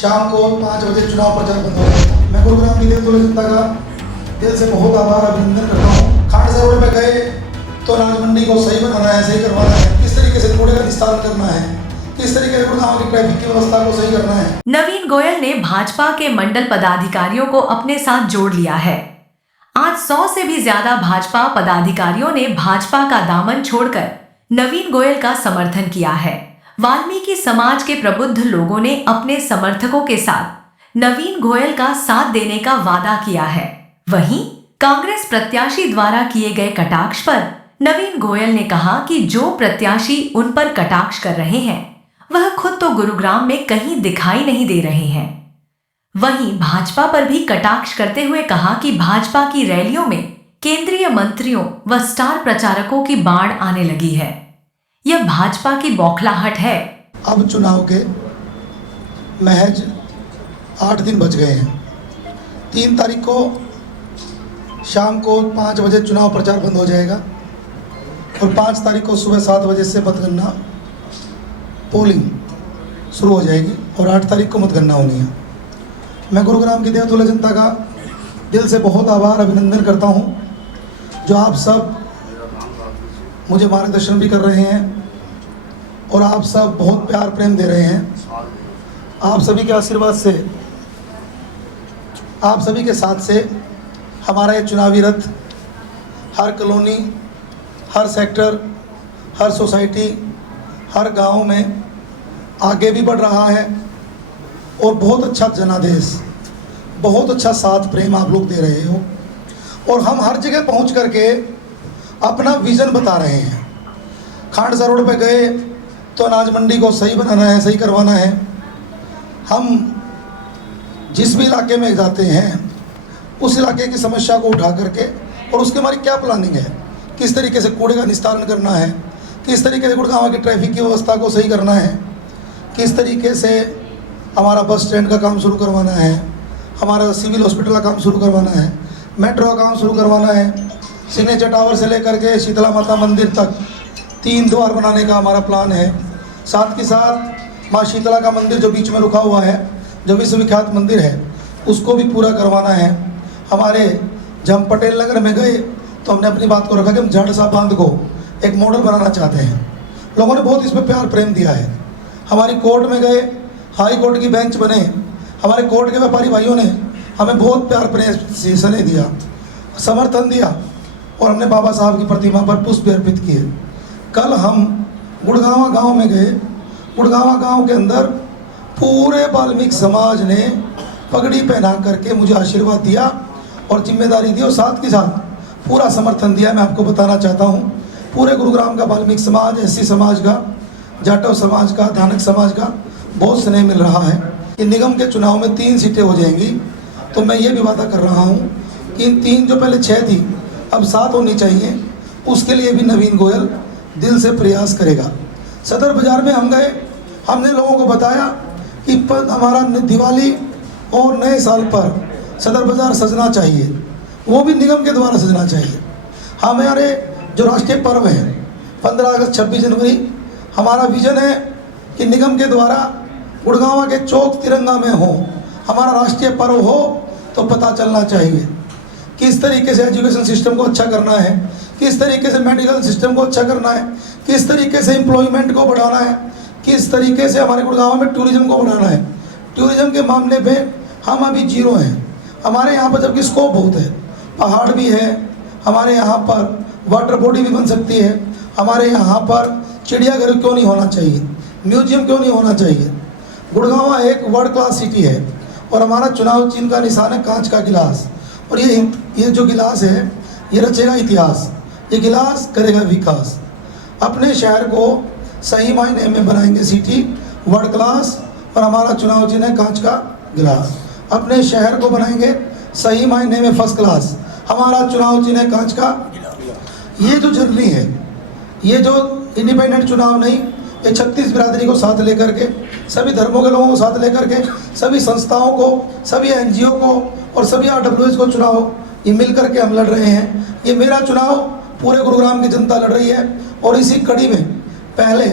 शाम को 5 बजे चुनाव प्रचार बंद हो गया। मैं गुरुग्राम की देवतुल्य जनता का दिल से बहुत आभार अभिनंदन करता हूँ। खांडसा रोड पे गए तो अनाज मंडी को सही बनाना है, सही करवाना है, किस तरीके से कूड़े का निस्तारण करना है, किस तरीके से गुड़गांव की ट्रैफिक की व्यवस्था को सही करना है। नवीन गोयल ने भाजपा के मंडल पदाधिकारियों को अपने साथ जोड़ लिया है। आज 100 से भी ज्यादा भाजपा पदाधिकारियों ने भाजपा का दामन छोड़कर नवीन गोयल का समर्थन किया है। वाल्मीकि समाज के प्रबुद्ध लोगों ने अपने समर्थकों के साथ नवीन गोयल का साथ देने का वादा किया है। वहीं कांग्रेस प्रत्याशी द्वारा किए गए कटाक्ष पर नवीन गोयल ने कहा कि जो प्रत्याशी उन पर कटाक्ष कर रहे हैं वह खुद तो गुरुग्राम में कहीं दिखाई नहीं दे रहे हैं। वहीं भाजपा पर भी कटाक्ष करते हुए कहा कि भाजपा की रैलियों में केंद्रीय मंत्रियों व स्टार प्रचारकों की बाढ़ आने लगी है। यह भाजपा की बौखलाहट है। अब चुनाव के महज 8 दिन बच गए हैं। 3 तारीख को शाम को 5 बजे चुनाव प्रचार बंद हो जाएगा और 5 तारीख को सुबह 7 बजे से मतगणना पोलिंग शुरू हो जाएगी और 8 तारीख को मतगणना होनी है। मैं गुरुग्राम की देवतुल्य जनता का दिल से बहुत आभार अभिनंदन करता हूँ, जो आप सब मुझे मार्गदर्शन भी कर रहे हैं और आप सब बहुत प्यार प्रेम दे रहे हैं। आप सभी के आशीर्वाद से, आप सभी के साथ से हमारा ये चुनावी रथ हर कॉलोनी, हर सेक्टर, हर सोसाइटी, हर गांव में आगे भी बढ़ रहा है और बहुत अच्छा जनादेश, बहुत अच्छा साथ प्रेम आप लोग दे रहे हो और हम हर जगह पहुंच करके अपना विज़न बता रहे हैं। खांडसा रोड पे गए तो अनाज मंडी को सही बनाना है, सही करवाना है। हम जिस भी इलाके में जाते हैं उस इलाके की समस्या को उठा करके और उसके हमारी क्या प्लानिंग है, किस तरीके से कूड़े का निस्तारण करना है, किस तरीके से गुड़गांव की ट्रैफिक की व्यवस्था को सही करना है, किस तरीके से हमारा बस स्टैंड का काम शुरू करवाना है, हमारा सिविल हॉस्पिटल का काम शुरू करवाना है, मेट्रो का काम शुरू करवाना है, सिग्नेचर टावर से लेकर के शीतला माता मंदिर तक 3 द्वार बनाने का हमारा प्लान है। साथ के साथ माँ शीतला का मंदिर जो बीच में रुका हुआ है, जो विश्वविख्यात मंदिर है, उसको भी पूरा करवाना है। हमारे जब हम पटेल नगर में गए तो हमने अपनी बात को रखा कि हम झाड़सा बांध को एक मॉडल बनाना चाहते हैं। लोगों ने बहुत इसमें प्यार प्रेम दिया है। हमारी कोर्ट में गए, हाई कोर्ट की बेंच बने, हमारे कोर्ट के व्यापारी भाइयों ने हमें बहुत प्यार प्रेम स्नेह दिया, समर्थन दिया और हमने बाबा साहब की प्रतिमा पर पुष्प अर्पित किए। कल हम गुड़गांवा गांव में गए। गुड़गांवा गांव के अंदर पूरे वाल्मीकि समाज ने पगड़ी पहना करके मुझे आशीर्वाद दिया और जिम्मेदारी दी और साथ के साथ पूरा समर्थन दिया। मैं आपको बताना चाहता हूँ, पूरे गुरुग्राम का वाल्मीकि समाज, एससी समाज का, जाटव समाज का, धानक समाज का बहुत स्नेह मिल रहा है। कि निगम के चुनाव में 3 सीटें हो जाएंगी, तो मैं ये भी वादा कर रहा हूँ कि इन 3 जो पहले 6 थी अब 7 होनी चाहिए, उसके लिए भी नवीन गोयल दिल से प्रयास करेगा। सदर बाज़ार में हम गए, हमने लोगों को बताया कि हमारा दिवाली और नए साल पर सदर बाज़ार सजना चाहिए, वो भी निगम के द्वारा सजना चाहिए। हमारे जो राष्ट्रीय पर्व हैं 15 अगस्त 26 जनवरी, हमारा विजन है कि निगम के द्वारा गुड़गांव के चौक तिरंगा में हो, हमारा राष्ट्रीय पर्व हो तो पता चलना चाहिए किस तरीके से एजुकेशन सिस्टम को अच्छा करना है, किस तरीके से मेडिकल सिस्टम को अच्छा करना है, किस तरीके से एम्प्लॉयमेंट को बढ़ाना है, किस तरीके से हमारे गुड़गांव में टूरिज्म को बढ़ाना है। टूरिज्म के मामले में हम अभी 0 हैं। हमारे यहाँ पर जबकि स्कोप बहुत है, पहाड़ भी है, हमारे यहाँ पर वाटर बॉडी भी बन सकती है, हमारे यहाँ पर चिड़ियाघर क्यों नहीं होना चाहिए, म्यूजियम क्यों नहीं होना चाहिए। गुड़गांव एक वर्ल्ड क्लास सिटी है और हमारा चुनाव चिन्ह का निशान है कांच का गिलास, और ये जो गिलास है ये रचेगा इतिहास, ये गिलास करेगा विकास। अपने शहर को सही मायने में बनाएंगे सिटी वर्ल्ड क्लास, और हमारा चुनाव चिन्ह है कांच का गिलास। अपने शहर को बनाएंगे सही मायने में फर्स्ट क्लास, हमारा चुनाव चिन्ह है कांच का। ये जो जर्नी है, ये जो इंडिपेंडेंट चुनाव नहीं, ये 36 बिरादरी को साथ लेकर के, सभी धर्मों के लोगों को साथ लेकर के, सभी संस्थाओं को, सभी एनजीओ को और सभी RWS को चुनाव ये मिल करके हम लड़ रहे हैं। ये मेरा चुनाव पूरे गुरुग्राम की जनता लड़ रही है। और इसी कड़ी में पहले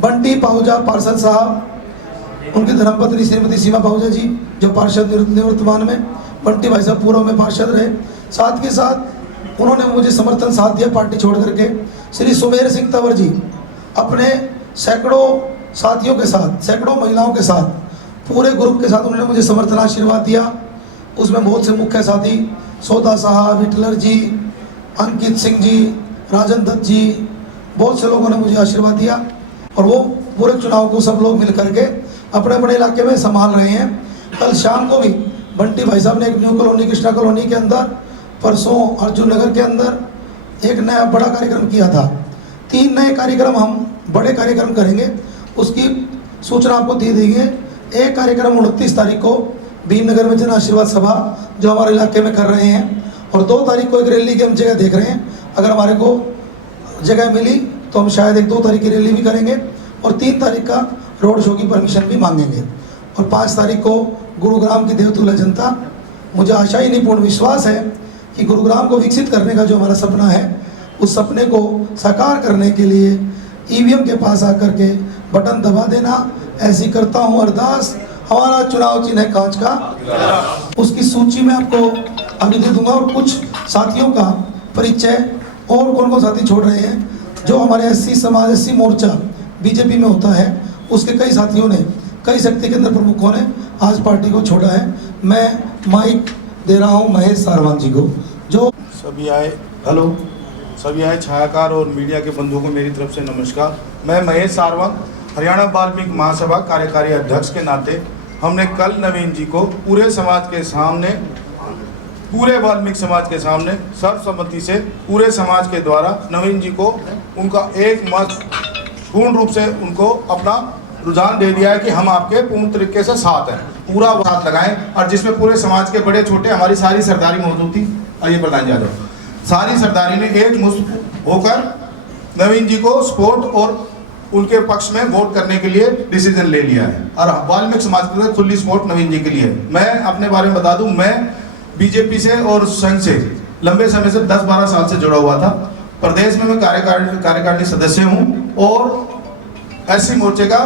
बंटी पाहुजा पार्षद साहब उनकी धर्मपत्नी श्रीमती सीमा पाहुजा जी जो पार्षद निवर्तमान में, बंटी भाई साहब पूर्व में पार्षद रहे। साथ के साथ उन्होंने मुझे समर्थन साथ दिया पार्टी छोड़ करके। श्री सुमेर सिंह तंवर जी अपने सैकड़ों साथियों के साथ, सैकड़ों महिलाओं के साथ, पूरे ग्रुप के साथ उन्होंने मुझे समर्थन आशीर्वाद दिया। उसमें बहुत से मुख्य साथी सौदा साहब, हिटलर जी, अंकित सिंह जी, राजन दत्त जी, बहुत से लोगों ने मुझे आशीर्वाद दिया और वो पूरे चुनाव को सब लोग मिल करके अपने अपने इलाके में संभाल रहे हैं। कल शाम को भी बंटी भाई साहब ने एक न्यू कॉलोनी, कृष्णा कॉलोनी के अंदर, परसों अर्जुन नगर के अंदर एक नया बड़ा कार्यक्रम किया था। 3 नए कार्यक्रम हम बड़े कार्यक्रम करेंगे, उसकी सूचना आपको दे देंगे। एक कार्यक्रम 29 तारीख को भीमनगर में जन आशीर्वाद सभा जो हमारे इलाके में कर रहे हैं, और 2 तारीख को एक रैली की हम जगह देख रहे हैं। अगर हमारे को जगह मिली तो हम शायद 1-2 तारीख की रैली भी करेंगे और 3 तारीख का रोड शो की परमिशन भी मांगेंगे। और 5 तारीख को गुरुग्राम की देवतुल्य जनता, मुझे आशा ही नहीं पूर्ण विश्वास है कि गुरुग्राम को विकसित करने का जो हमारा सपना है, उस सपने को साकार करने के लिए ईवीएम के पास आकर के बटन दबा देना। ऐसी करता हूँ अरदास, हमारा चुनाव चिन्ह है कांच का। उसकी सूची में आपको अभी दे दूंगा और कुछ साथियों का परिचय और कौन कौन साथी छोड़ रहे हैं। जो हमारे एससी समाज, एससी मोर्चा बीजेपी में होता है, उसके कई साथियों ने, कई शक्ति केंद्र प्रमुखों ने आज पार्टी को छोड़ा है। मैं माइक दे रहा हूँ महेश सारवान जी को, जो सभी आए छायाकार और मीडिया के बंधुओं को मेरी तरफ से नमस्कार। मैं महेश सारवान, हरियाणा वाल्मीकि महासभा कार्यकारी अध्यक्ष के नाते हमने कल नवीन जी को पूरे समाज के सामने, पूरे वाल्मीकि समाज के सामने सर्वसम्मति से पूरे समाज के द्वारा नवीन जी को उनका एक मत पूर्ण रूप से उनको अपना रुझान दे दिया है कि हम आपके पूर्ण तरीके से साथ हैं, पूरा हाथ लगाएं। और जिसमें पूरे समाज के बड़े छोटे, हमारी सारी सरदारी मौजूद थी। आइए प्रधान जी आ जाओ। सारी सरदारी ने एक मुश्त होकर नवीन जी को सपोर्ट और उनके पक्ष में वोट करने के लिए डिसीजन ले लिया है और वाल्मीकि समाज की खुली सपोर्ट नवीन जी के लिए। मैं अपने बारे में बता दूं, मैं बीजेपी से और संघ से लंबे समय से 10-12 साल से जुड़ा हुआ था। प्रदेश में मैं कार्यकारिणी सदस्य हूं और एससी मोर्चे का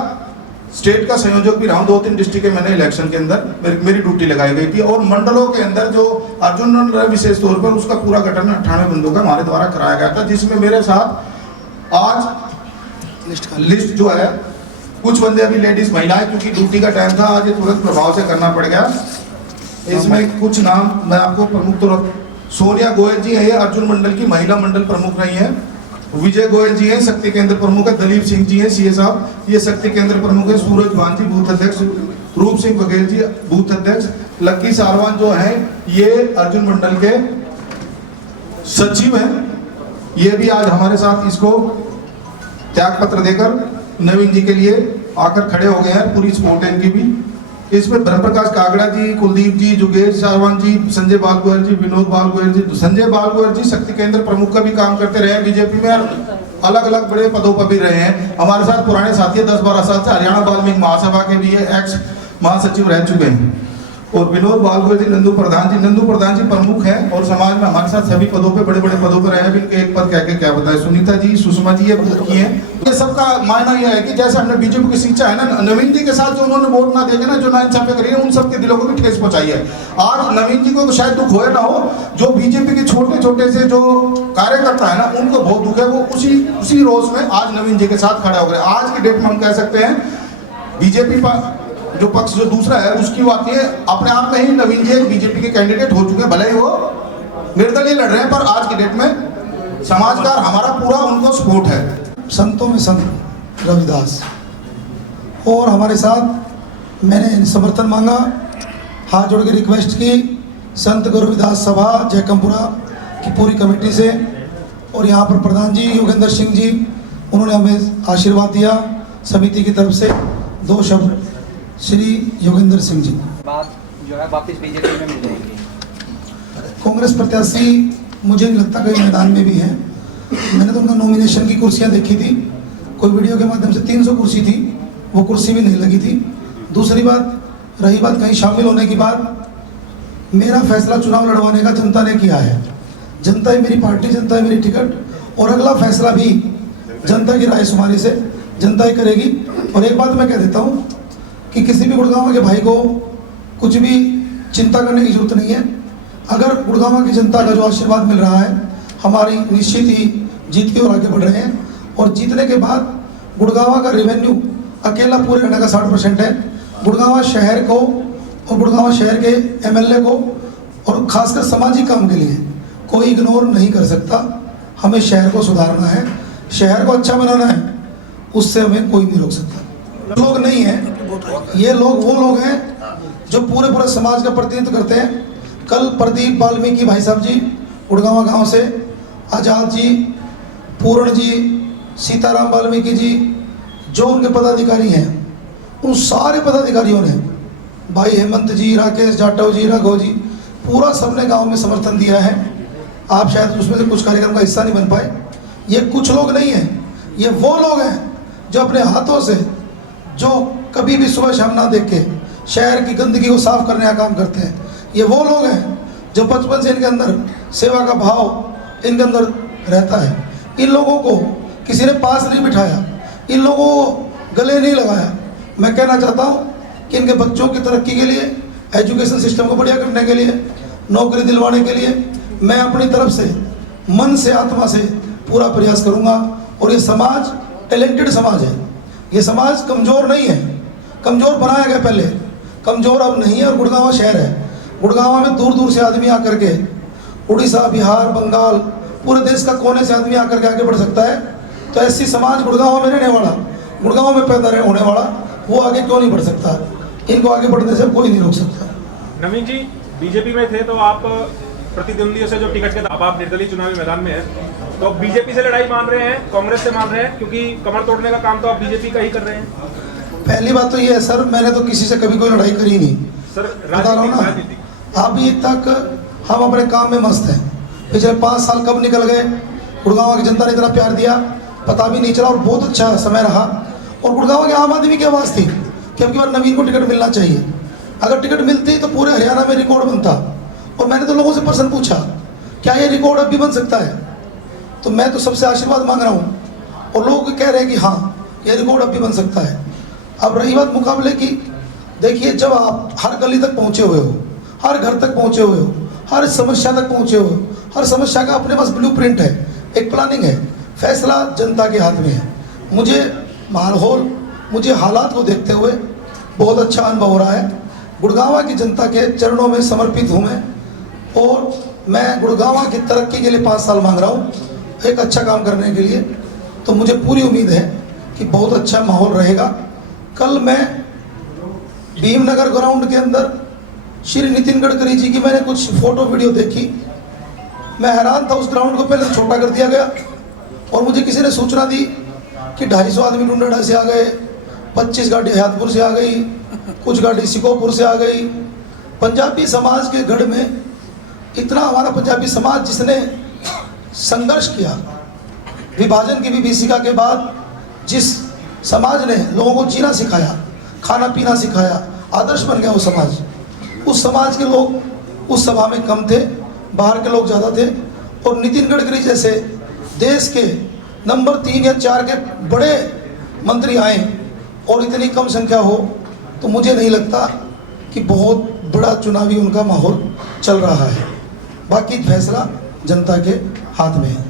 स्टेट का संयोजक भी रहा हूं। 2-3 डिस्ट्रिक्ट के मैंने इलेक्शन के अंदर मेरी ड्यूटी लगाई गई थी और मंडलों के अंदर जो अर्जुन मंडल विशेष तौर पर उसका पूरा गठन 98 बंदों का हमारे द्वारा कराया गया था, जिसमें मेरे साथ आज लिस्ट जो है, कुछ बंदे अभी लेडीज महिलाएं, क्योंकि ड्यूटी का टाइम था आज ये तुरंत प्रभाव से करना पड़ गया। इसमें कुछ नाम मैं आपको प्रमुख तौर, सोनिया गोयल जी है, ये अर्जुन मंडल की महिला मंडल प्रमुख रही हैं। विजय गोयल जी हैं, शक्ति केंद्र प्रमुख है। दलीप सिंह जी हैं, सीए साहब, ये शक्ति केंद्र प्रमुख है। सूरज भान जी बूथ अध्यक्ष, रूप सिंह बघेल जी बूथ अध्यक्ष, लक्की सारवान जो हैं ये अर्जुन मंडल के सचिव हैं। ये भी आज हमारे साथ इसको त्याग पत्र देकर नवीन जी के लिए आकर खड़े हो गए हैं। पूरी सपोर्ट है इनकी भी। इसमें ब्रह्मप्रकाश कागड़ा जी, कुलदीप जी, जुगेश सारवान जी, संजय बाल गोयल जी, विनोद बाल गोयल जी। संजय बाल गोयल जी शक्ति केंद्र प्रमुख का भी काम करते रहे बीजेपी में और अलग अलग बड़े पदों पर भी रहे हैं। हमारे साथ पुराने साथी 10-12 साल से हरियाणा वाल्मीकि महासभा के भी एक्स महासचिव रह चुके हैं। और विनोद बाल गोयल जी, नंदू प्रधान जी प्रमुख हैं और समाज में हमारे साथ सभी पदों पे, बड़े बड़े पदों पर रहे हैं। इनके एक पद कह के क्या बताएं। सुनीता जी, सुषमा जी ये बूथ की हैं। ये सबका मायना यह है कि जैसे हमने बीजेपी की शिक्षा है ना, नवीन जी के साथ जो उन्होंने वोट ना देके ना, जो नाइंसाफी करी है, उन सबके दिलों को भी ठेस पहुंचाई है। आज नवीन जी को तो शायद दुख हो ना हो, जो बीजेपी के छोटे छोटे से जो कार्यकर्ता है ना, उनको बहुत दुख है। वो उसी रोष में आज नवीन जी के साथ खड़े हो गए। आज की डेट में हम कह सकते हैं बीजेपी जो पक्ष जो दूसरा है उसकी बात है, अपने आप में ही नवीन जी एक बीजेपी के कैंडिडेट हो चुके हैं। भले ही वो निर्दलीय लड़ रहे हैं, पर आज की डेट में समाजकार हमारा पूरा उनको सपोर्ट है। संतों में संत रविदास और हमारे साथ मैंने समर्थन मांगा, हाथ जोड़ के रिक्वेस्ट की संत गुरुविदास सभा जयकमपुरा की पूरी कमेटी से। और यहाँ पर प्रधान जी योगेंद्र सिंह जी, उन्होंने हमें आशीर्वाद दिया समिति की तरफ से। 2 शब्द श्री योगेंद्र सिंह जी। बात जो है वापस बीजेपी में मिल जाएगी। कांग्रेस प्रत्याशी मुझे नहीं लगता कहीं मैदान में भी है। मैंने तो उनका नॉमिनेशन की कुर्सियां देखी थी, कोई वीडियो के माध्यम से 300 कुर्सी थी, वो कुर्सी भी नहीं लगी थी। दूसरी बात, रही बात कहीं शामिल होने की बात, मेरा फैसला चुनाव लड़वाने का जनता ने किया है। जनता ही मेरी पार्टी, जनता ही मेरी टिकट, और अगला फैसला भी जनता की राय शुमारी से जनता ही करेगी। और एक बात मैं कह देता हूँ, कि किसी भी गुड़गांव के भाई को कुछ भी चिंता करने की जरूरत नहीं है। अगर गुड़गांव की जनता का जो आशीर्वाद मिल रहा है, हमारी निश्चित ही जीत की ओर आगे बढ़ रहे हैं। और जीतने के बाद गुड़गांव का रेवेन्यू अकेला पूरे हरियाणा का 60% है। गुड़गांव शहर को और गुड़गांव शहर के एमएलए को और खासकर सामाजिक काम के लिए कोई इग्नोर नहीं कर सकता। हमें शहर को सुधारना है, शहर को अच्छा बनाना है, उससे हमें कोई नहीं रोक सकता। लोग नहीं हैं, ये लोग वो लोग हैं जो पूरे पूरे समाज का प्रतिनिधित्व करते हैं। कल प्रदीप वाल्मीकि भाई साहब जी गुड़गांव गांव से, आज़ाद जी, पूर्ण जी, सीताराम वाल्मीकि जी, जो उनके पदाधिकारी हैं, उन सारे पदाधिकारियों ने, भाई हेमंत जी, राकेश जाटव जी, राघव जी, पूरा सबने गांव में समर्थन दिया है। आप शायद उसमें से कुछ कार्यक्रम का हिस्सा नहीं बन पाए। ये कुछ लोग नहीं हैं, ये वो लोग हैं जो अपने हाथों से, जो कभी भी सुबह शाम ना देख के शहर की गंदगी को साफ करने का काम करते हैं। ये वो लोग हैं जो बचपन से इनके अंदर सेवा का भाव इनके अंदर रहता है। इन लोगों को किसी ने पास नहीं बिठाया, इन लोगों को गले नहीं लगाया। मैं कहना चाहता हूँ कि इनके बच्चों की तरक्की के लिए, एजुकेशन सिस्टम को बढ़िया करने के लिए, नौकरी दिलवाने के लिए मैं अपनी तरफ से मन से, आत्मा से पूरा प्रयास करूँगा। और ये समाज टैलेंटेड समाज है, ये समाज कमज़ोर नहीं है। कमज़ोर बनाया गया पहले, कमज़ोर अब नहीं है। और गुड़गांव शहर है, गुड़गांव में दूर दूर से आदमी आकर के, उड़ीसा, बिहार, बंगाल, पूरे देश का कोने से आदमी आकर के आगे बढ़ सकता है। तो ऐसी समाज गुड़गांव में रहने वाला, गुड़गांव में पैदा होने वाला, वो आगे क्यों नहीं बढ़ सकता? इनको आगे बढ़ने से कोई नहीं रोक सकता। नवीन जी बीजेपी में थे तो आप प्रतिद्वंदियों से जो टिकट के, अब आप निर्दलीय चुनावी मैदान में हैं, तो बीजेपी से लड़ाई मान रहे हैं, कांग्रेस से मान रहे हैं, क्योंकि कमर तोड़ने का काम तो आप बीजेपी का ही कर रहे हैं। पहली बात तो ये है सर, मैंने तो किसी से कभी कोई लड़ाई करी नहीं सर। बता रहा हूँ ना, अभी तक हम अपने काम में मस्त हैं। पिछले 5 साल कब निकल गए, गुड़गांव की जनता ने इतना प्यार दिया, पता भी नहीं चला, और बहुत अच्छा समय रहा। और गुड़गांव के आम आदमी की आवाज़ थी कि अब की बार नवीन को टिकट मिलना चाहिए। अगर टिकट मिलती तो पूरे हरियाणा में रिकॉर्ड बनता। और मैंने तो लोगों से प्रश्न पूछा, क्या ये रिकॉर्ड अब भी बन सकता है? तो मैं तो सबसे आशीर्वाद मांग रहा हूँ, और लोग कह रहे हैं कि हाँ, ये रिकॉर्ड अब भी बन सकता है। अब रही बात मुकाबले की, देखिए जब आप हर गली तक पहुँचे हुए हो, हर घर तक पहुँचे हुए हो, हर समस्या तक पहुँचे हुए हो, हर समस्या का अपने पास ब्लूप्रिंट है, एक प्लानिंग है, फैसला जनता के हाथ में है। मुझे माहौल, मुझे हालात को देखते हुए बहुत अच्छा अनुभव हो रहा है। गुड़गांव की जनता के चरणों में समर्पित हूँ मैं, और मैं गुड़गांव की तरक्की के लिए 5 साल मांग रहा हूँ, एक अच्छा काम करने के लिए। तो मुझे पूरी उम्मीद है कि बहुत अच्छा माहौल रहेगा। कल मैं भीमनगर ग्राउंड के अंदर श्री नितिन गडकरी जी की मैंने कुछ फोटो वीडियो देखी, मैं हैरान था। उस ग्राउंड को पहले छोटा कर दिया गया, और मुझे किसी ने सूचना दी कि 250 आदमी डुंडा से आ गए, 25 गाड़ी हयातपुर से आ गई, कुछ गाड़ी सिकोपुर से आ गई। पंजाबी समाज के गढ़ में इतना, हमारा पंजाबी समाज जिसने संघर्ष किया विभाजन की विभीषिका के बाद, जिस समाज ने लोगों को जीना सिखाया, खाना पीना सिखाया, आदर्श बन गया वो समाज, उस समाज के लोग उस सभा में कम थे, बाहर के लोग ज़्यादा थे। और नितिन गडकरी जैसे देश के नंबर 3 या 4 के बड़े मंत्री आए और इतनी कम संख्या हो, तो मुझे नहीं लगता कि बहुत बड़ा चुनावी उनका माहौल चल रहा है। बाकी फैसला जनता के हाथ में है।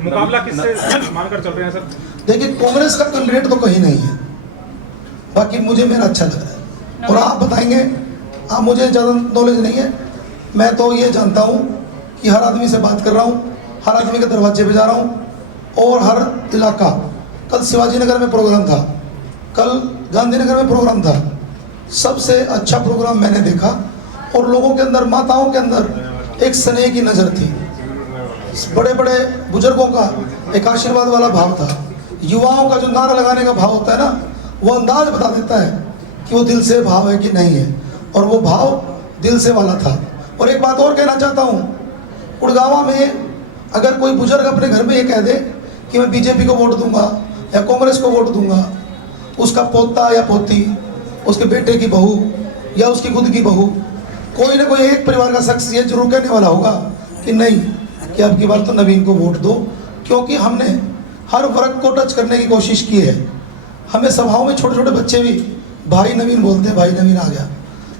मुकाबला किससे मानकर चल रहे हैं सर? देखिए, कांग्रेस का कैंडिडेट तो कहीं नहीं है, बाकी मुझे मेरा अच्छा लग रहा है। और आप बताएंगे, आप, मुझे ज़्यादा नॉलेज नहीं है, मैं तो ये जानता हूँ कि हर आदमी से बात कर रहा हूँ, हर आदमी के दरवाजे पे जा रहा हूँ, और हर इलाका, कल शिवाजी नगर में प्रोग्राम था, कल गांधीनगर में प्रोग्राम था, सबसे अच्छा प्रोग्राम मैंने देखा। और लोगों के अंदर, माताओं के अंदर एक स्नेह की नज़र थी, बड़े बड़े बुजुर्गों का एक आशीर्वाद वाला भाव था, युवाओं का जो नारा लगाने का भाव होता है ना, वो अंदाज बता देता है कि वो दिल से भाव है कि नहीं है, और वो भाव दिल से वाला था। और एक बात और कहना चाहता हूँ, गुड़गांव में अगर कोई बुजुर्ग अपने घर में ये कह दे कि मैं बीजेपी को वोट दूंगा या कांग्रेस को वोट दूंगा, उसका पोता या पोती, उसके बेटे की बहू या उसकी खुद की बहू, कोई ना कोई एक परिवार का शख्स ये जरूर कहने वाला होगा कि नहीं, कि अब की बार तो नवीन को वोट दो, क्योंकि हमने हर वर्ग को टच करने की कोशिश की है। हमें सभाओं में छोटे छोटे बच्चे भी भाई नवीन बोलते हैं, भाई नवीन आ गया,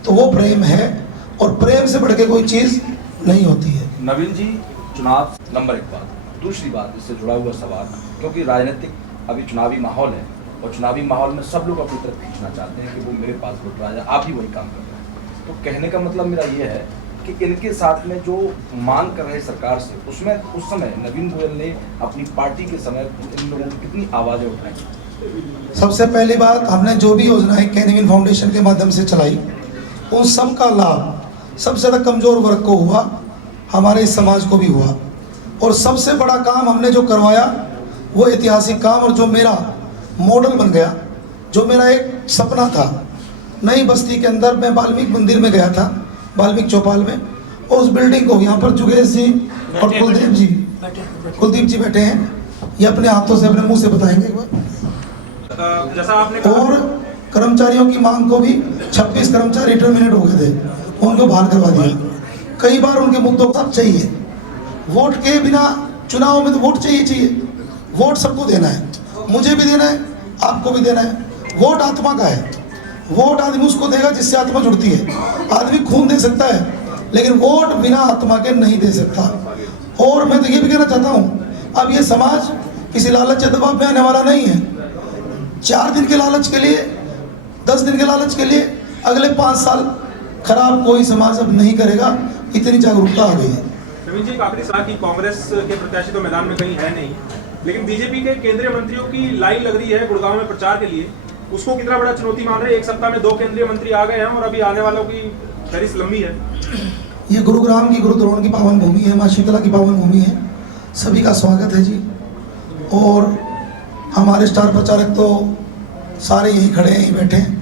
तो वो प्रेम है और प्रेम से बढ़ के कोई चीज़ नहीं होती है। नवीन जी, चुनाव नंबर 1 बात। दूसरी बात, इससे जुड़ा हुआ सवाल, क्योंकि राजनीतिक अभी चुनावी माहौल है और चुनावी माहौल में सब लोग अपनी तरफ खींचना चाहते हैं कि वो मेरे पास वोट आ जाए, आप भी वही काम कर रहे हैं। तो कहने का मतलब मेरा ये है कि इनके साथ में जो मांग कर रहे सरकार से, उसमें उस समय नवीन गोयल ने अपनी पार्टी के समय इन लोगों की कितनी आवाज़ें उठाई? सबसे पहली बात, हमने जो भी योजनाएं कैनविन फाउंडेशन के माध्यम से चलाई, उन सब का लाभ सबसे ज़्यादा कमज़ोर वर्ग को हुआ, हमारे इस समाज को भी हुआ। और सबसे बड़ा काम हमने जो करवाया वो ऐतिहासिक काम, और जो मेरा मॉडल बन गया, जो मेरा एक सपना था। नई बस्ती के अंदर मैं वाल्मीकि मंदिर में गया था, वाल्मीकि चौपाल में, और उस बिल्डिंग को यहाँ पर जुगेश जी और कुलदीप जी बैठे हैं, ये अपने हाथों से अपने मुंह से बताएंगे एक बार। जैसा आपने कहा, और कर्मचारियों की मांग को भी 26 कर्मचारी टर्मिनेट हो गए थे, उनको बहाल करवा दिया। कई बार उनके मुद्दों सब चाहिए, वोट के बिना चुनाव में तो वोट चाहिए, वोट सबको देना है, मुझे भी देना है, आपको भी देना है। वोट आत्मा का है, वोट आदमी उसको देगा जिससे आत्मा जुड़ती है। आदमी खून दे सकता है लेकिन वोट बिना आत्मा के नहीं दे सकता। और मैं तो ये भी कहना चाहता हूँ, अब ये समाज किसी लालच या दबाव में आने वाला नहीं है। 4 दिन के लालच के लिए, 10 दिन के लालच के लिए अगले 5 साल खराब कोई समाज अब नहीं करेगा, इतनी जागरूकता आ गई है। नवीन जी, एक आखिरी सवाल कि कांग्रेस के प्रत्याशी तो मैदान में कहीं है नहीं, लेकिन बीजेपी के केंद्रीय मंत्रियों की लाइन लग रही है गुड़गांव में प्रचार के लिए, उसको कितना बड़ा चुनौती मान रहे हैं? 1 सप्ताह में 2 केंद्रीय मंत्री आ गए हैं और अभी आने वालों की फहरिस्त लंबी है। ये गुरुग्राम की, गुरुद्रोण की पावन भूमि है, माँ शीतला की पावन भूमि है, सभी का स्वागत है जी। और हमारे स्टार प्रचारक तो सारे यहीं खड़े हैं, यहीं बैठे हैं।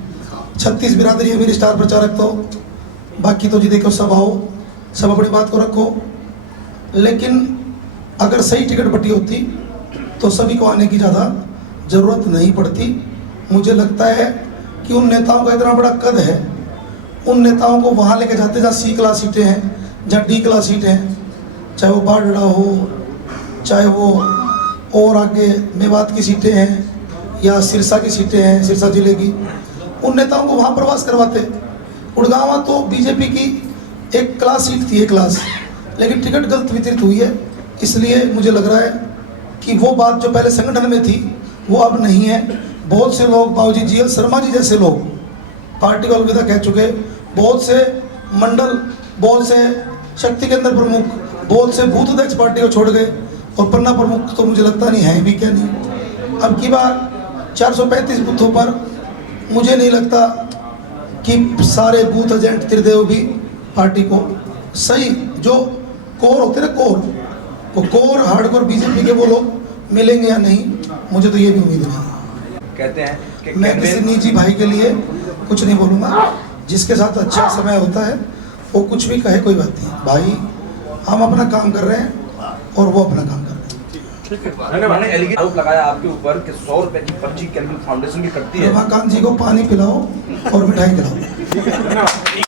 36 बिरादरी है मेरी स्टार प्रचारक, तो बाकी तो जी देखो सब आओ, सब अपनी बात को रखो। लेकिन अगर सही टिकट बटी होती तो सभी को आने की ज़्यादा ज़रूरत नहीं पड़ती। मुझे लगता है कि उन नेताओं का इतना बड़ा कद है, उन नेताओं को वहाँ लेके जाते जहाँ C क्लास सीटें हैं, जहाँ D क्लास सीटें हैं, चाहे वो बारडा हो, चाहे वो और आगे मेवात की सीटें हैं या सिरसा की सीटें हैं, सिरसा जिले की, उन नेताओं को वहाँ प्रवास करवाते। गुड़गांव तो बीजेपी की एक क्लास सीट थी, एक क्लास, लेकिन टिकट गलत वितरित हुई है। इसलिए मुझे लग रहा है कि वो बात जो पहले संगठन में थी वो अब नहीं है। बहुत से लोग, बाबूजी GL शर्मा जी जैसे लोग पार्टी को अलविदा कह चुके, बहुत से मंडल, बहुत से शक्ति केंद्र प्रमुख, बहुत से बूथ अध्यक्ष पार्टी को छोड़ गए, और पन्ना प्रमुख तो मुझे लगता नहीं है भी, क्या नहीं। अब की बार 435 बूथों पर मुझे नहीं लगता कि सारे बूथ एजेंट त्रिदेव भी पार्टी को सही, जो कोर होते ना, वो कोर हार्डकोर बीजेपी के वो लोग मिलेंगे या नहीं, मुझे तो ये भी उम्मीद नहीं। कहते हैं कि मैं किसी निजी भाई के लिए कुछ नहीं बोलूँगा, जिसके साथ अच्छा समय होता है वो कुछ भी कहे, कोई बात नहीं। भाई हम अपना काम कर रहे हैं और वो अपना काम कर रहे हैं। मैंने एलिगेशन आरोप लगाया आपके ऊपर कि 100 रुपए की पर्ची कैनविन फाउंडेशन की कटती है। रमाकांत जी को पानी पिलाओ और मिठाई खिलाओ।